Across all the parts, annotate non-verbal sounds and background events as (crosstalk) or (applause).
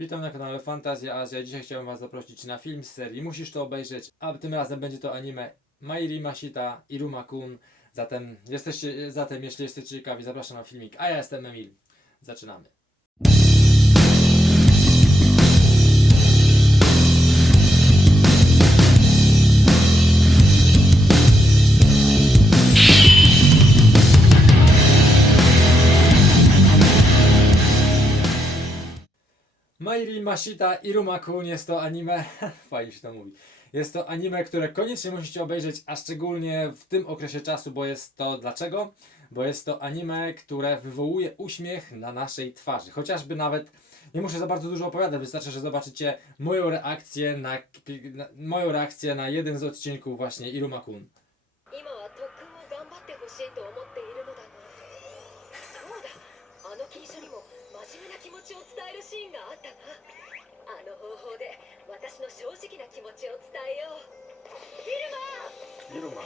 Witam na kanale Fantazja Azja. Dzisiaj chciałem Was zaprosić na film z serii Musisz to obejrzeć, a tym razem będzie to anime Mairi Mashita Iruma Kun. Zatem, jesteście, zatem jeśli jesteście ciekawi, zapraszam na filmik, a ja jestem Emil. Zaczynamy. Mashita Iruma Kun jest to anime, (laughs) fajnie się to mówi, jest to anime, które koniecznie musicie obejrzeć, a szczególnie w tym okresie czasu, bo jest to, dlaczego? Bo jest to anime, które wywołuje uśmiech na naszej twarzy, chociażby nawet, nie muszę za bardzo dużo opowiadać, wystarczy, że zobaczycie moją reakcję na, na moją reakcję na jeden z odcinków właśnie Iruma 持ちを伝えるシーンがあったなあの方法で私の正直な気持ちを伝えよう。イルマビルマ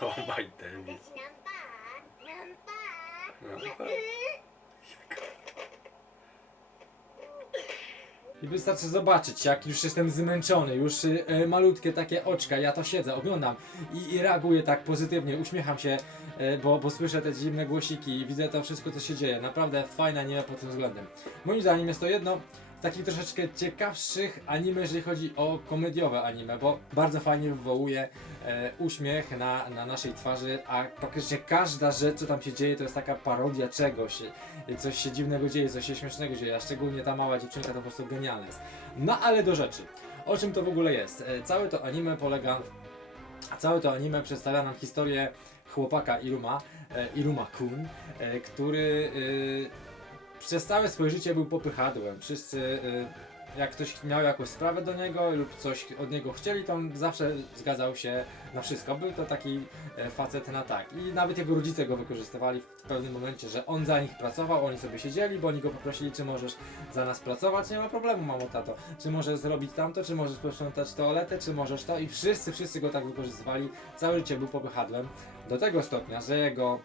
Oh my god. 私何パー。何パー I wystarczy zobaczyć, jak już jestem zmęczony, już y, y, malutkie takie oczka, ja to siedzę, oglądam i, i reaguję tak pozytywnie, uśmiecham się, y, bo, bo słyszę te dziwne głosiki i widzę to wszystko, co się dzieje. Naprawdę fajne anime pod tym względem. Moim zdaniem jest to jedno takich troszeczkę ciekawszych anime, jeżeli chodzi o komediowe anime, bo bardzo fajnie wywołuje e, uśmiech na, na naszej twarzy, a praktycznie każda rzecz, co tam się dzieje, to jest taka parodia czegoś. Coś się dziwnego dzieje, coś się śmiesznego dzieje, a szczególnie ta mała dziewczynka to po prostu genialna jest. No ale do rzeczy. O czym to w ogóle jest? E, Całe to anime polega... Całe to anime przedstawia nam historię chłopaka Iruma, e, Iruma Kun, e, który e, przez całe swoje życie był popychadłem. Wszyscy, e, jak ktoś miał jakąś sprawę do niego lub coś od niego chcieli, to on zawsze zgadzał się na wszystko. Był to taki e, facet na tak. I nawet jego rodzice go wykorzystywali w pewnym momencie, że on za nich pracował, oni sobie siedzieli, bo oni go poprosili, czy możesz za nas pracować, nie ma problemu, mamo, tato. Czy możesz zrobić tamto, czy możesz posprzątać toaletę, czy możesz to. I wszyscy, wszyscy go tak wykorzystywali. Całe życie był popychadłem. Do tego stopnia, że jego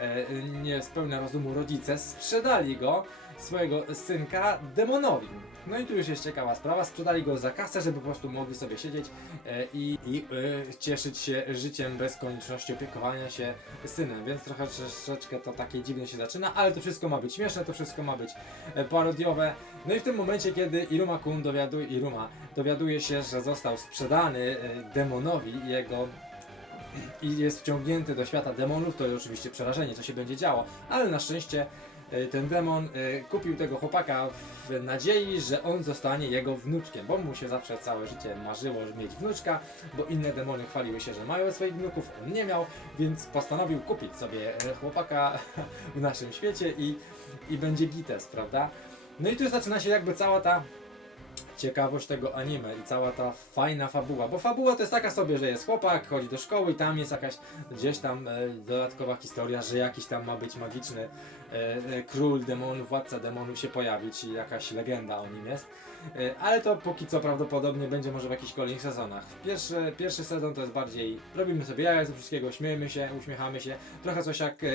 e, niespełna rozumu rodzice sprzedali go, swojego synka, demonowi. No i tu już jest ciekawa sprawa, sprzedali go za kasę, żeby po prostu mogli sobie siedzieć e, i, i e, cieszyć się życiem bez konieczności opiekowania się synem, więc trochę troszeczkę to takie dziwnie się zaczyna, ale to wszystko ma być śmieszne, to wszystko ma być parodiowe. No i w tym momencie, kiedy Iruma Kun dowiaduje, Iruma dowiaduje się, że został sprzedany demonowi jego i jest wciągnięty do świata demonów, to oczywiście przerażenie, co się będzie działo, ale na szczęście e, ten demon e, kupił tego chłopaka w nadziei, że on zostanie jego wnuczkiem, bo mu się zawsze całe życie marzyło mieć wnuczka, bo inne demony chwaliły się, że mają swoich wnuków, on nie miał, więc postanowił kupić sobie e, chłopaka (laughs) w naszym świecie i, i będzie gites, prawda? No i tu zaczyna się jakby cała ta ciekawość tego anime i cała ta fajna fabuła, bo fabuła to jest taka sobie, że jest chłopak, chodzi do szkoły i tam jest jakaś gdzieś tam e, dodatkowa historia, że jakiś tam ma być magiczny e, e, król demonów, władca demonów się pojawić i jakaś legenda o nim jest. E, ale to póki co prawdopodobnie będzie może w jakichś kolejnych sezonach. Pierwszy, pierwszy sezon to jest bardziej robimy sobie jaja ze wszystkiego, śmiejemy się, uśmiechamy się, trochę coś jak e,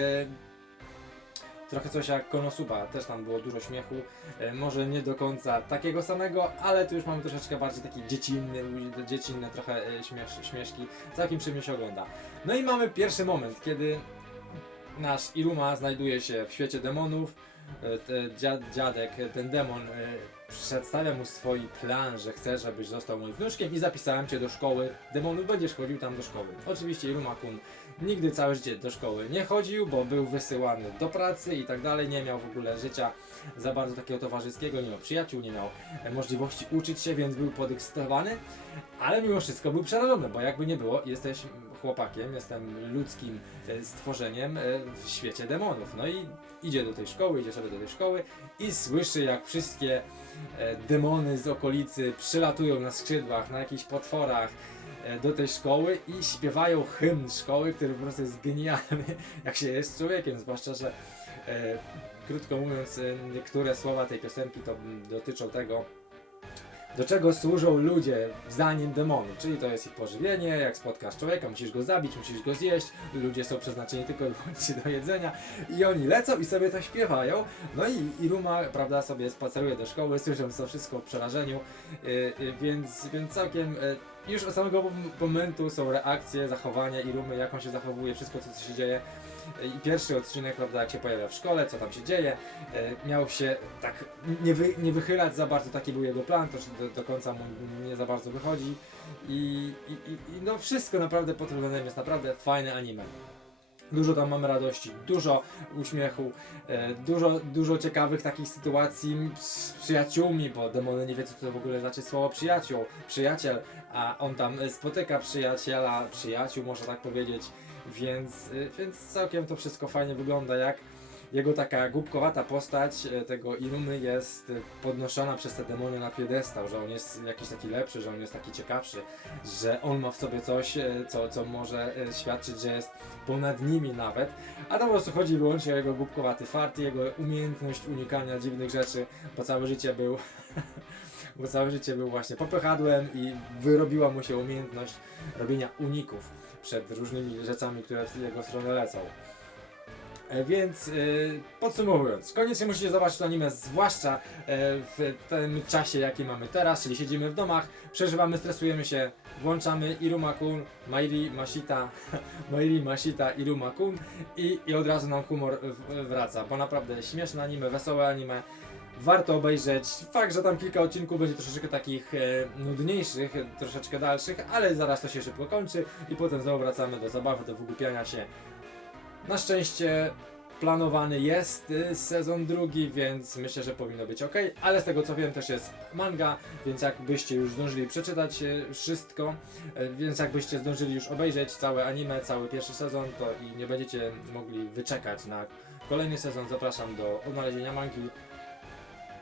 Trochę coś jak Konosuba, też tam było dużo śmiechu. E, może nie do końca takiego samego, ale tu już mamy troszeczkę bardziej taki dziecinny, dziecinne trochę e, śmiesz, śmieszki. Całkiem przyjemnie się ogląda. No i mamy pierwszy moment, kiedy nasz Iruma znajduje się w świecie demonów. E, dziadek, ten demon przedstawiam mu swój plan, że chcę, żebyś został moim wnuczkiem i zapisałem cię do szkoły demonów, będziesz chodził tam do szkoły. Oczywiście Iruma-kun nigdy całe życie do szkoły nie chodził, bo był wysyłany do pracy i tak dalej, nie miał w ogóle życia za bardzo takiego towarzyskiego, nie miał przyjaciół, nie miał e, możliwości uczyć się, więc był podekscytowany, ale mimo wszystko był przerażony, bo jakby nie było, jesteś chłopakiem, jestem ludzkim e, stworzeniem e, w świecie demonów. No i idzie do tej szkoły, idzie sobie do tej szkoły i słyszy jak wszystkie demony z okolicy przylatują na skrzydłach, na jakichś potworach do tej szkoły i śpiewają hymn szkoły, który po prostu jest genialny, (laughs) jak się jest człowiekiem, zwłaszcza, że e, krótko mówiąc, e, niektóre słowa tej piosenki to dotyczą tego, do czego służą ludzie zdaniem demonów, czyli to jest ich pożywienie, jak spotkasz człowieka, musisz go zabić, musisz go zjeść, ludzie są przeznaczeni tylko i (laughs) wyłącznie do jedzenia i oni lecą i sobie to śpiewają, no i Iruma, prawda, sobie spaceruje do szkoły, słysząc to wszystko w przerażeniu, yy, yy, więc, więc całkiem yy, już od samego mom- momentu są reakcje, zachowania Irumy, jak on się zachowuje, wszystko co, się dzieje. Yy, I pierwszy odcinek, prawda, jak się pojawia w szkole, co tam się dzieje, yy, miał się tak nie, wy, nie wychylać za bardzo, taki był jego plan, to do, do końca mu nie za bardzo wychodzi. I, i, i, i no wszystko naprawdę pod względem jest naprawdę fajne anime. Dużo tam mamy radości, dużo uśmiechu, e, dużo, dużo ciekawych takich sytuacji z przyjaciółmi, bo demony nie wiedzą co to w ogóle znaczy słowo przyjaciół, przyjaciel, a on tam spotyka przyjaciela, przyjaciół można tak powiedzieć, więc, e, więc całkiem to wszystko fajnie wygląda, jak jego taka głupkowata postać e, tego Irumy jest e, podnoszona przez te demony na piedestał, że on jest jakiś taki lepszy, że on jest taki ciekawszy, że on ma w sobie coś, e, co, co może świadczyć, że jest ponad nimi nawet, a to po prostu chodzi wyłącznie o jego głupkowaty fart, i jego umiejętność unikania dziwnych rzeczy, bo całe życie był (laughs) bo całe życie był właśnie popychadłem i wyrobiła mu się umiejętność robienia uników przed różnymi rzeczami, które w jego stronę lecą. E, Więc y, podsumowując, koniecznie musicie zobaczyć to anime, zwłaszcza e, w tym czasie, jaki mamy teraz, czyli siedzimy w domach, przeżywamy, stresujemy się, włączamy Iruma-kun, Mairi Mashita, (laughs) Mairi Mashita, Iruma-kun i, i od razu nam humor w, wraca, bo naprawdę śmieszne anime, wesołe anime, warto obejrzeć. Fakt, że tam kilka odcinków będzie troszeczkę takich e, nudniejszych, troszeczkę dalszych, ale zaraz to się szybko kończy i potem znowu wracamy do zabawy, do wygłupiania się. Na szczęście planowany jest y, sezon drugi, więc myślę, że powinno być ok. Ale z tego co wiem też jest manga, więc jakbyście już zdążyli przeczytać y, wszystko, y, więc jakbyście zdążyli już obejrzeć całe anime, cały pierwszy sezon, to i nie będziecie mogli wyczekać na kolejny sezon, zapraszam do odnalezienia mangi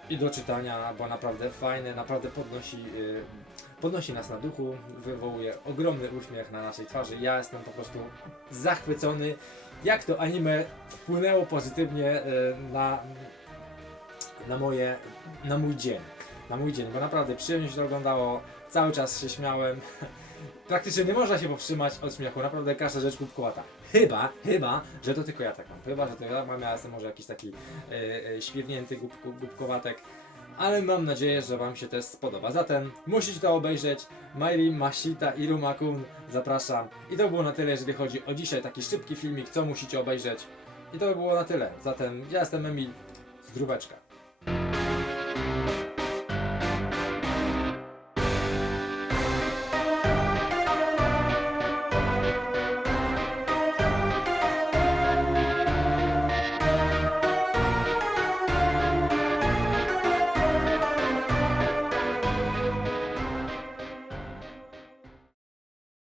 i do czytania, bo naprawdę fajne, naprawdę podnosi, podnosi nas na duchu, wywołuje ogromny uśmiech na naszej twarzy. Ja jestem po prostu zachwycony, jak to anime wpłynęło pozytywnie y, na, na moje, na mój dzień. Na mój dzień, bo naprawdę przyjemnie się to oglądało, cały czas się śmiałem. (laughs) Praktycznie nie można się powstrzymać od śmiechu, naprawdę każda rzecz głupkowata. Chyba, chyba, że to tylko ja tak mam. Chyba, że to ja mam, ja jestem może jakiś taki e, e, świrnięty głupkowatek. Ale mam nadzieję, że Wam się też spodoba. Zatem musicie to obejrzeć. Mairi, Mashita i Rumakun zapraszam. I to było na tyle, jeżeli chodzi o dzisiaj. Taki szybki filmik, co musicie obejrzeć. I to by było na tyle. Zatem ja jestem Emil. Zdróweczka.